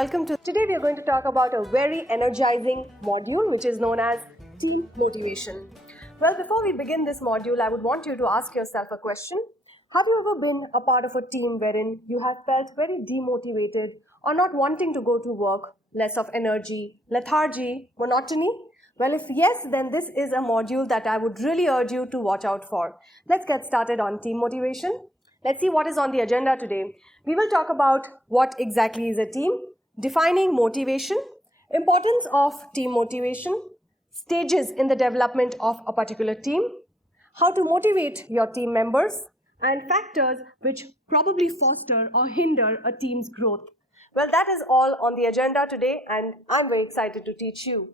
welcome to. Today we are going to talk about a very energizing module which is known as team motivation. Well, before we begin this module, I would want you to ask yourself a question. Have you ever been a part of a team wherein you have felt very demotivated or not wanting to go to work, less of energy, lethargy, monotony? Well, if yes, then this is a module that I would really urge you to watch out for. Let's get started on team motivation. Let's see what is on the agenda today. We will talk about what exactly is a team, defining motivation, importance of team motivation, stages in the development of a particular team, how to motivate your team members, and factors which probably foster or hinder a team's growth. Well, that is all on the agenda today, and I'm very excited to teach you.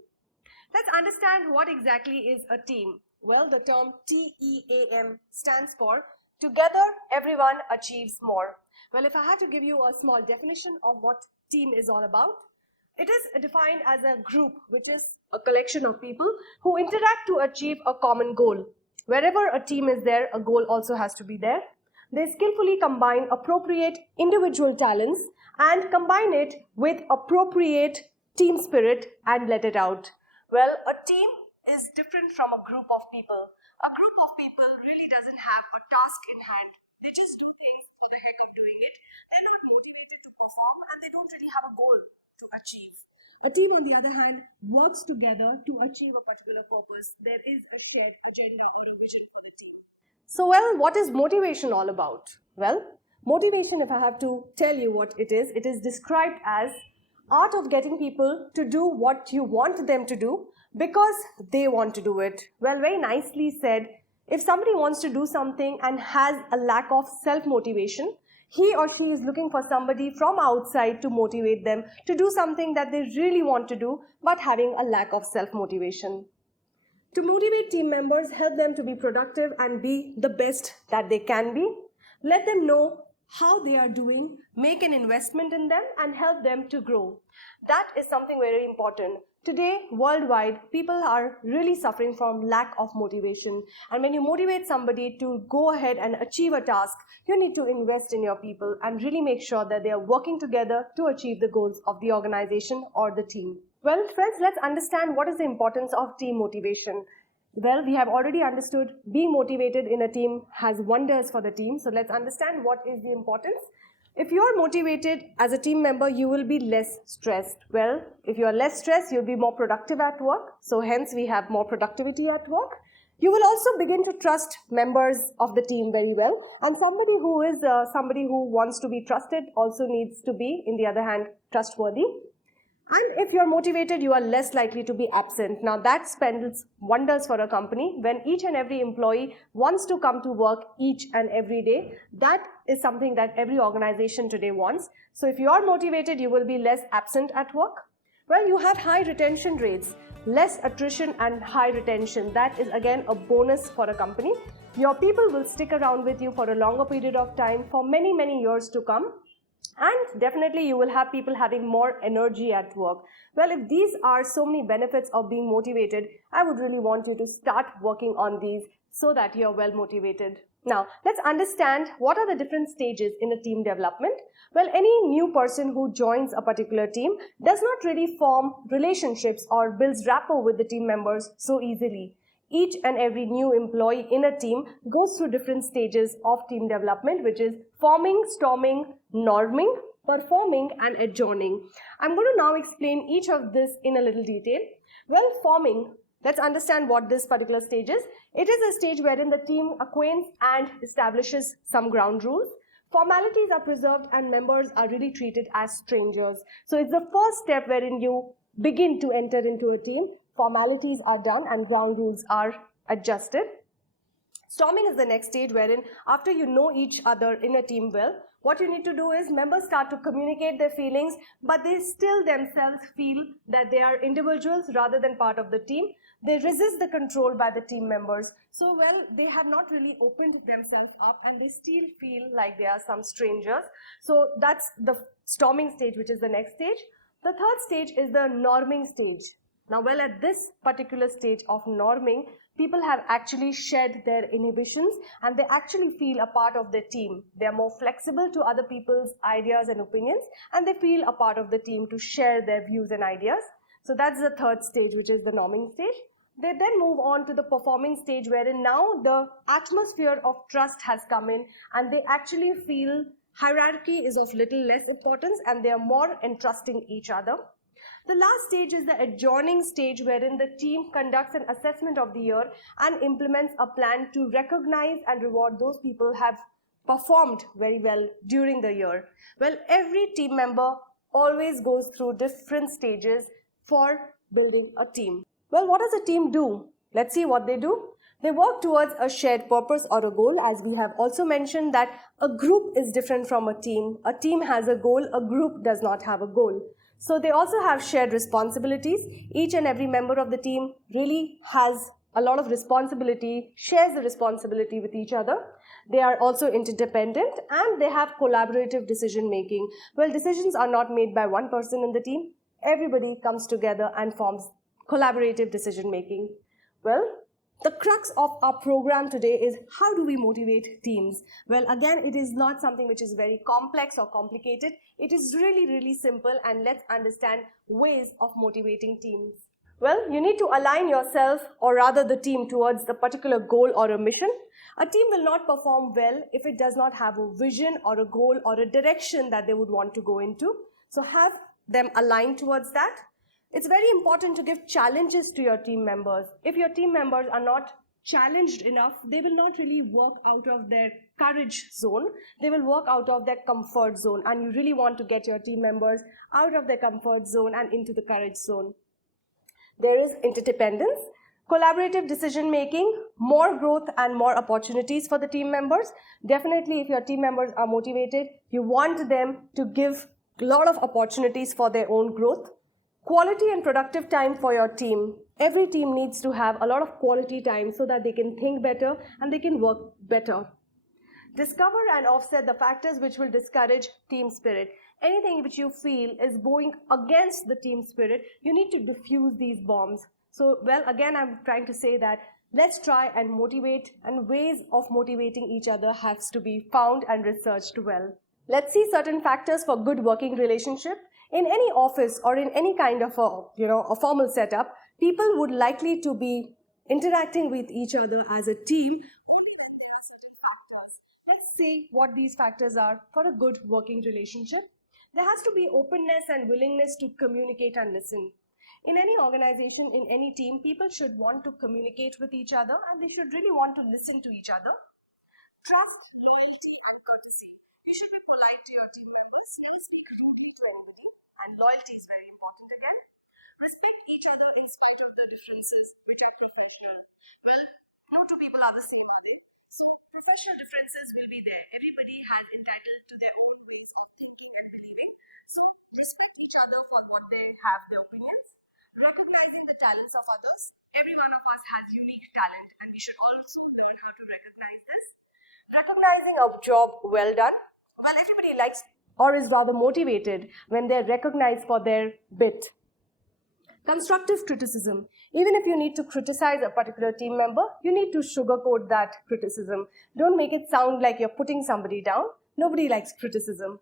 Let's understand what exactly is a team. Well, the term TEAM stands for Together Everyone Achieves More. Well, if I had to give you a small definition of what team is all about, it is defined as a group, which is a collection of people who interact to achieve a common goal. Wherever a team is there, a goal also has to be there. They skillfully combine appropriate individual talents and combine it with appropriate team spirit and let it out. Well, a team is different from a group of people. A group of people really doesn't have a task in hand. They just do things for the heck of doing it. They're not motivated to perform and they don't really have a goal to achieve. A team, on the other hand, works together to achieve a particular purpose. There is a shared agenda or a vision for the team. So, well, what is motivation all about? Well, motivation, if I have to tell you what it is described as art of getting people to do what you want them to do because they want to do it. Well, very nicely said. If somebody wants to do something and has a lack of self-motivation, he or she is looking for somebody from outside to motivate them to do something that they really want to do, but having a lack of self-motivation. To motivate team members, help them to be productive and be the best that they can be. Let them know how they are doing, make an investment in them and help them to grow. That is something very important. Today, worldwide, people are really suffering from lack of motivation. And when you motivate somebody to go ahead and achieve a task, you need to invest in your people and really make sure that they are working together to achieve the goals of the organization or the team. Well, friends, let's understand what is the importance of team motivation. Well, we have already understood being motivated in a team has wonders for the team. So let's understand what is the importance. If you are motivated as a team member, you will be less stressed. Well, if you are less stressed, you'll be more productive at work. So hence we have more productivity at work. You will also begin to trust members of the team very well. And somebody who wants to be trusted also needs to be, in the other hand, trustworthy. And if you're motivated, you are less likely to be absent. Now that spells wonders for a company. When each and every employee wants to come to work each and every day, that is something that every organization today wants. So if you are motivated, you will be less absent at work. Well, you have high retention rates, less attrition and high retention. That is again a bonus for a company. Your people will stick around with you for a longer period of time, for many, many years to come. And definitely you will have people having more energy at work. Well, if these are so many benefits of being motivated, I would really want you to start working on these so that you're well motivated. Now, let's understand what are the different stages in a team development. Well, any new person who joins a particular team does not really form relationships or builds rapport with the team members so easily. Each and every new employee in a team goes through different stages of team development, which is forming, storming, norming, performing, and adjourning. I'm going to now explain each of this in a little detail. Well, forming, let's understand what this particular stage is. It is a stage wherein the team acquaints and establishes some ground rules. Formalities are preserved and members are really treated as strangers. So it's the first step wherein you begin to enter into a team. Formalities are done and ground rules are adjusted. Storming is the next stage wherein after you know each other in a team well, what you need to do is members start to communicate their feelings, but they still themselves feel that they are individuals rather than part of the team. They resist the control by the team members. So, well, they have not really opened themselves up and they still feel like they are some strangers. So that's the storming stage, which is the next stage. The third stage is the norming stage. Now, well, at this particular stage of norming, people have actually shed their inhibitions and they actually feel a part of their team. They are more flexible to other people's ideas and opinions, and they feel a part of the team to share their views and ideas. So that's the third stage, which is the norming stage. They then move on to the performing stage, wherein now the atmosphere of trust has come in and they actually feel hierarchy is of little less importance and they are more entrusting each other. The last stage is the adjourning stage, wherein the team conducts an assessment of the year and implements a plan to recognize and reward those people who have performed very well during the year. Well, every team member always goes through different stages for building a team. Well, what does a team do? Let's see what they do. They work towards a shared purpose or a goal, as we have also mentioned that a group is different from a team. A team has a goal, a group does not have a goal. So they also have shared responsibilities. Each and every member of the team really has a lot of responsibility, shares the responsibility with each other. They are also interdependent and they have collaborative decision making. Well, decisions are not made by one person in the team. Everybody comes together and forms collaborative decision making. Well, the crux of our program today is how do we motivate teams? Well, again, it is not something which is very complex or complicated. It is really, really simple, and let's understand ways of motivating teams. Well, you need to align yourself, or rather the team, towards the particular goal or a mission. A team will not perform well if it does not have a vision or a goal or a direction that they would want to go into. So have them aligned towards that. It's very important to give challenges to your team members. If your team members are not challenged enough, they will not really work out of their courage zone. They will work out of their comfort zone, and you really want to get your team members out of their comfort zone and into the courage zone. There is interdependence, collaborative decision making, more growth and more opportunities for the team members. Definitely, if your team members are motivated, you want them to give a lot of opportunities for their own growth. Quality and productive time for your team. Every team needs to have a lot of quality time so that they can think better and they can work better. Discover and offset the factors which will discourage team spirit. Anything which you feel is going against the team spirit, you need to diffuse these bombs. So, well, again, I'm trying to say that let's try and motivate, and ways of motivating each other has to be found and researched well. Let's see certain factors for good working relationship. In any office or in any kind of a formal setup, people would likely to be interacting with each other as a team. Let's see what these factors are for a good working relationship. There has to be openness and willingness to communicate and listen. In any organization, in any team, people should want to communicate with each other and they should really want to listen to each other. Trust, loyalty, and courtesy. You should be polite to your team members. Never speak rudely to anybody. And loyalty is very important again. Respect each other in spite of the differences which are professional. Well, no two people are the same, are they? So professional differences will be there. Everybody has entitled to their own ways of thinking and believing. So respect each other for what they have, their opinions. Recognizing the talents of others. Every one of us has unique talent and we should also learn how to recognize this. Recognizing a job well done. Well, everybody likes or is rather motivated when they're recognized for their bit. Constructive criticism. Even if you need to criticize a particular team member, you need to sugarcoat that criticism. Don't make it sound like you're putting somebody down. Nobody likes criticism.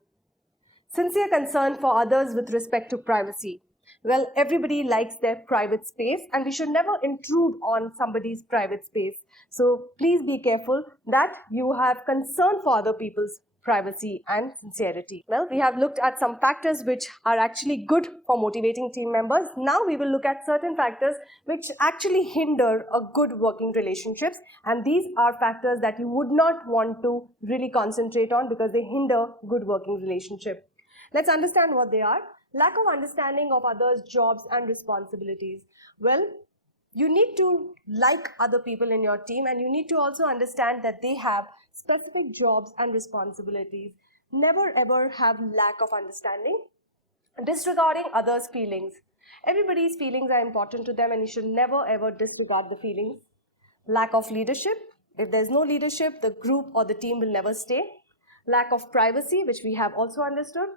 Sincere concern for others with respect to privacy. Well, everybody likes their private space and we should never intrude on somebody's private space. So please be careful that you have concern for other people's privacy and sincerity. Well, we have looked at some factors which are actually good for motivating team members. Now we will look at certain factors which actually hinder a good working relationships, and these are factors that you would not want to really concentrate on because they hinder good working relationship. Let's understand what they are. Lack of understanding of others' jobs and responsibilities. Well, you need to like other people in your team and you need to also understand that they have specific jobs and responsibilities. Never ever have lack of understanding. Disregarding others' feelings. Everybody's feelings are important to them and you should never ever disregard the feelings. Lack of leadership. If there's no leadership, the group or the team will never stay. Lack of privacy, which we have also understood.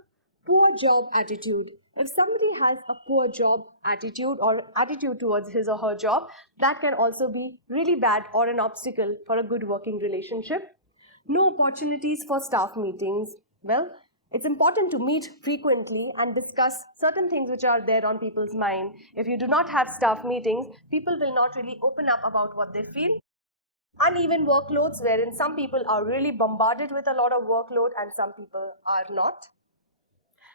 Poor job attitude. If somebody has a poor job attitude or attitude towards his or her job, that can also be really bad or an obstacle for a good working relationship. No opportunities for staff meetings. Well, it's important to meet frequently and discuss certain things which are there on people's mind. If you do not have staff meetings, people will not really open up about what they feel. Uneven workloads, wherein some people are really bombarded with a lot of workload and some people are not.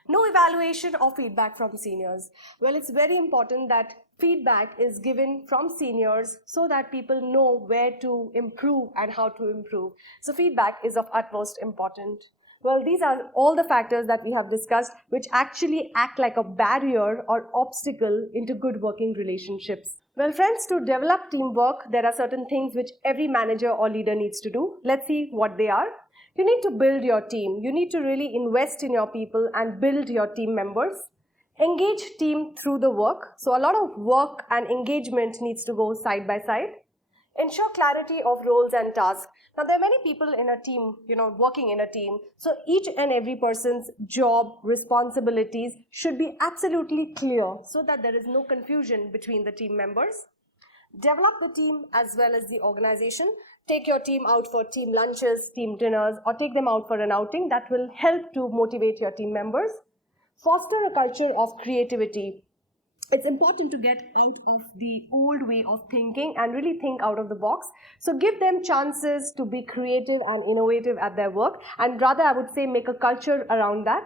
No evaluation or feedback from seniors. Well, it's very important that feedback is given from seniors so that people know where to improve and how to improve. So feedback is of utmost importance. Well, these are all the factors that we have discussed which actually act like a barrier or obstacle into good working relationships. Well, friends, to develop teamwork, there are certain things which every manager or leader needs to do. Let's see what they are. You need to build your team. You need to really invest in your people and build your team members. Engage team through the work. So a lot of work and engagement needs to go side by side. Ensure clarity of roles and tasks. Now, there are many people in a team, working in a team. So each and every person's job, responsibilities should be absolutely clear so that there is no confusion between the team members. Develop the team as well as the organization. Take your team out for team lunches, team dinners, or take them out for an outing. That will help to motivate your team members. Foster a culture of creativity. It's important to get out of the old way of thinking and really think out of the box. So give them chances to be creative and innovative at their work, and rather I would say make a culture around that.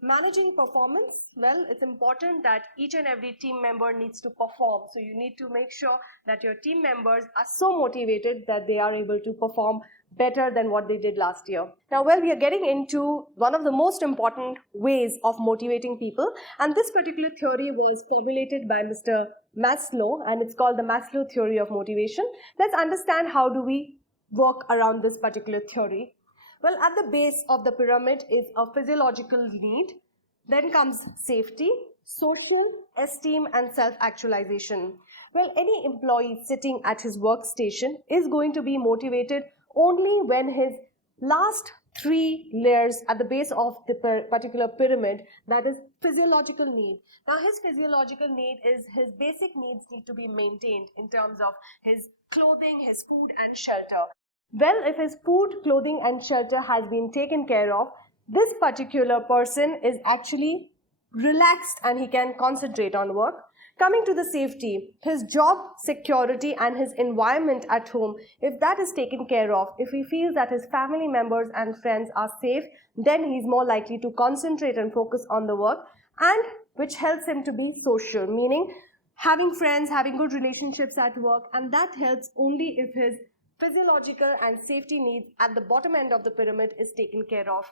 Managing performance. Well, it's important that each and every team member needs to perform. So you need to make sure that your team members are so motivated that they are able to perform better than what they did last year. Now, well, we are getting into one of the most important ways of motivating people, and this particular theory was formulated by Mr. Maslow, and it's called the Maslow theory of motivation. Let's understand how do we work around this particular theory. Well, at the base of the pyramid is a physiological need. Then comes safety, social, esteem, and self-actualization. Well, any employee sitting at his workstation is going to be motivated only when his last three layers at the base of the particular pyramid, that is physiological need. Now, his physiological need is his basic needs need to be maintained in terms of his clothing, his food, and shelter. Well, if his food, clothing, and shelter has been taken care of, this particular person is actually relaxed and he can concentrate on work. Coming to the safety, his job security and his environment at home, if that is taken care of, if he feels that his family members and friends are safe, then he's more likely to concentrate and focus on the work, and which helps him to be social, meaning having friends, having good relationships at work, and that helps only if his physiological and safety needs at the bottom end of the pyramid is taken care of.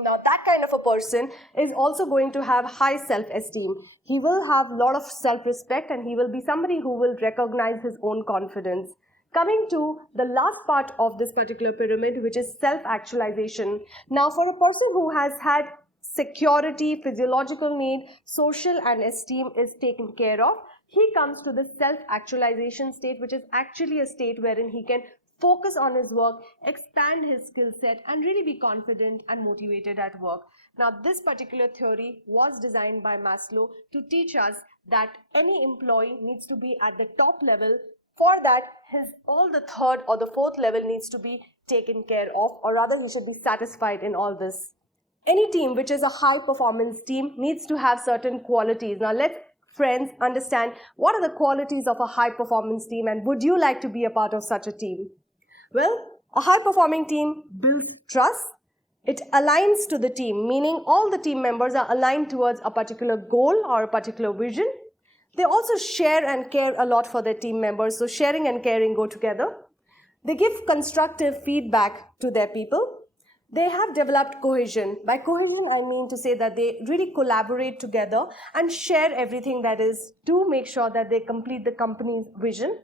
Now, that kind of a person is also going to have high self-esteem. He will have a lot of self-respect and he will be somebody who will recognize his own confidence. Coming to the last part of this particular pyramid, which is self-actualization. Now, for a person who has had security, physiological need, social and esteem is taken care of, he comes to the self-actualization state, which is actually a state wherein he can focus on his work, expand his skill set, and really be confident and motivated at work. Now, this particular theory was designed by Maslow to teach us that any employee needs to be at the top level. For that, all the third or the fourth level needs to be taken care of, or rather he should be satisfied in all this. Any team which is a high performance team needs to have certain qualities. Now, let's friends understand what are the qualities of a high performance team, and would you like to be a part of such a team? Well, a high-performing team builds trust. It aligns to the team, meaning all the team members are aligned towards a particular goal or a particular vision. They also share and care a lot for their team members, so sharing and caring go together. They give constructive feedback to their people. They have developed cohesion. By cohesion, I mean to say that they really collaborate together and share everything that is to make sure that they complete the company's vision.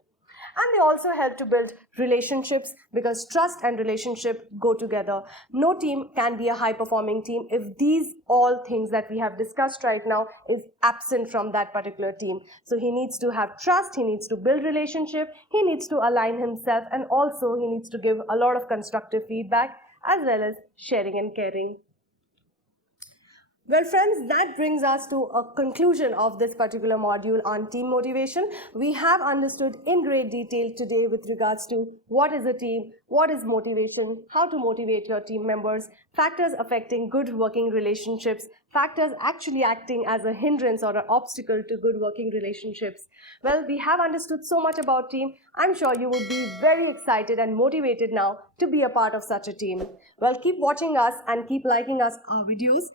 And they also help to build relationships, because trust and relationship go together. No team can be a high-performing team if these all things that we have discussed right now is absent from that particular team. So he needs to have trust, he needs to build relationship, he needs to align himself, and also he needs to give a lot of constructive feedback as well as sharing and caring. Well, friends, that brings us to a conclusion of this particular module on team motivation. We have understood in great detail today with regards to what is a team, what is motivation, how to motivate your team members, factors affecting good working relationships, factors actually acting as a hindrance or an obstacle to good working relationships. Well, we have understood so much about team. I'm sure you would be very excited and motivated now to be a part of such a team. Well, keep watching us and keep liking our videos.